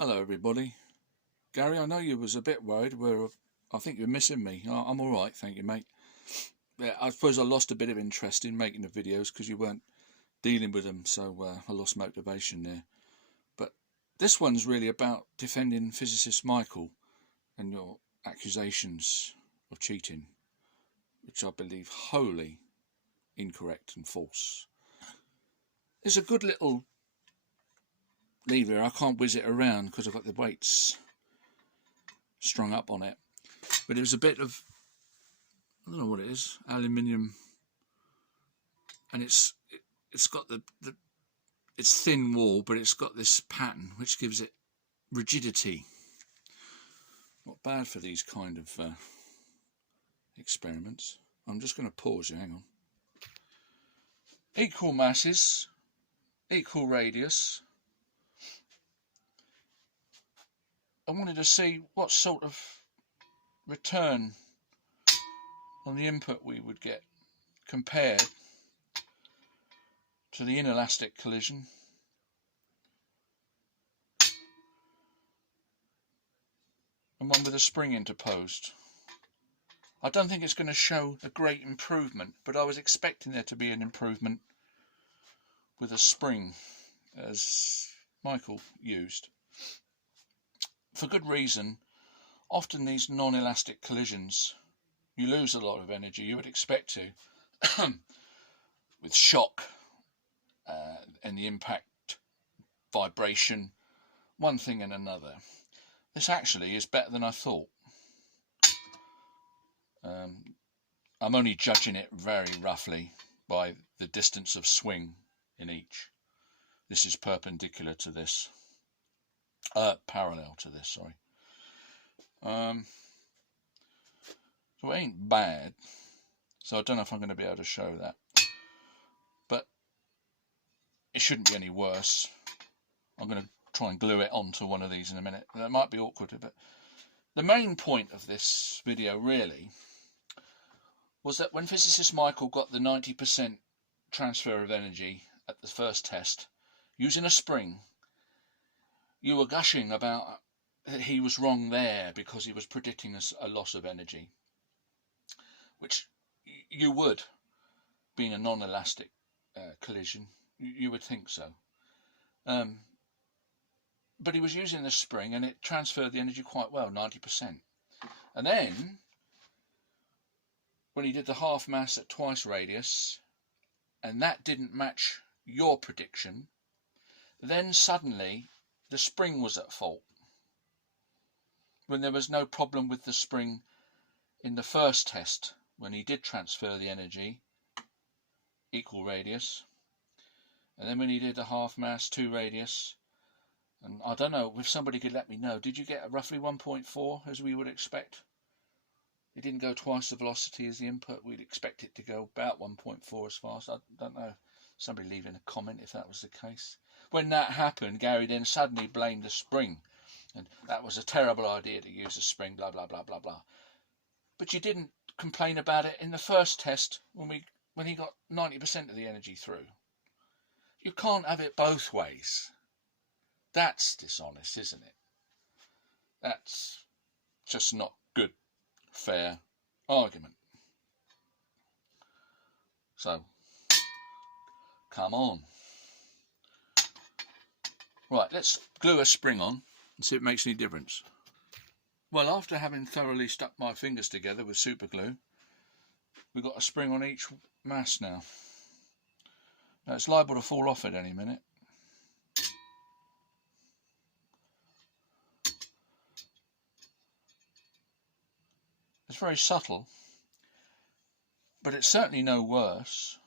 Hello everybody. Gary, I know you was a bit worried I think you're missing me. I'm alright, thank you mate. Yeah, I suppose I lost a bit of interest in making the videos because you weren't dealing with them, so I lost motivation there. But this one's really about defending physicist Michael and your accusations of cheating, which I believe wholly incorrect and false. There's a good little lever. I can't whiz it around because I've got the weights strung up on it, but it was a bit of, I don't know what it is, aluminium, and it's got it's thin wall, but it's got this pattern which gives it rigidity. Not bad for these kind of experiments. I'm just going to pause you, hang on. Equal masses, equal radius. I wanted to see what sort of return on the input we would get compared to the inelastic collision and one with a spring interposed. I don't think it's going to show a great improvement, but I was expecting there to be an improvement with a spring, as Michael used. For good reason. Often these non-elastic collisions, you lose a lot of energy. You would expect to, with shock and the impact, vibration, one thing and another. This actually is better than I thought. I'm only judging it very roughly by the distance of swing in each. This is perpendicular to this, parallel to this, sorry. So it ain't bad, so I don't know if I'm going to be able to show that, but it shouldn't be any worse. I'm going to try and glue it onto one of these in a minute. That might be awkward, but the main point of this video really was that when physicist Michael got the 90% transfer of energy at the first test using a spring, you were gushing about that he was wrong there because he was predicting a loss of energy, which you would, being a non-elastic collision, you would think so. But he was using the spring and it transferred the energy quite well, 90%. And then, when he did the half mass at twice radius, and that didn't match your prediction, then suddenly the spring was at fault. When there was no problem with the spring in the first test, when he did transfer the energy, equal radius, and then when he did the half mass, 2 radius, and I don't know if somebody could let me know, did you get roughly 1.4 as we would expect? It didn't go twice the velocity as the input. We'd expect it to go about 1.4 as fast. I don't know. Somebody leave in a comment if that was the case. When that happened, Gary then suddenly blamed the spring. And that was a terrible idea to use a spring, blah, blah, blah, blah, blah. But you didn't complain about it in the first test when he got 90% of the energy through. You can't have it both ways. That's dishonest, isn't it? That's just not good, fair argument. So, come on. Right, let's glue a spring on and see if it makes any difference. Well, after having thoroughly stuck my fingers together with super glue, we've got a spring on each mass now. Now it's liable to fall off at any minute. It's very subtle, but it's certainly no worse.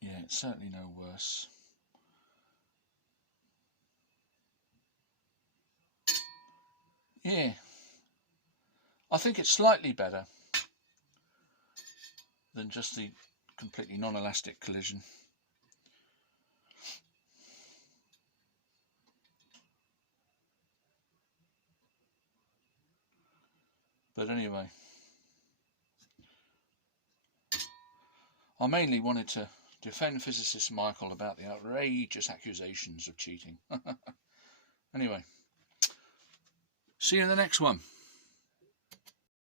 Yeah, it's certainly no worse. Yeah, I think it's slightly better than just the completely non-elastic collision. But anyway, I mainly wanted to defend physicist Michael about the outrageous accusations of cheating. Anyway, see you in the next one.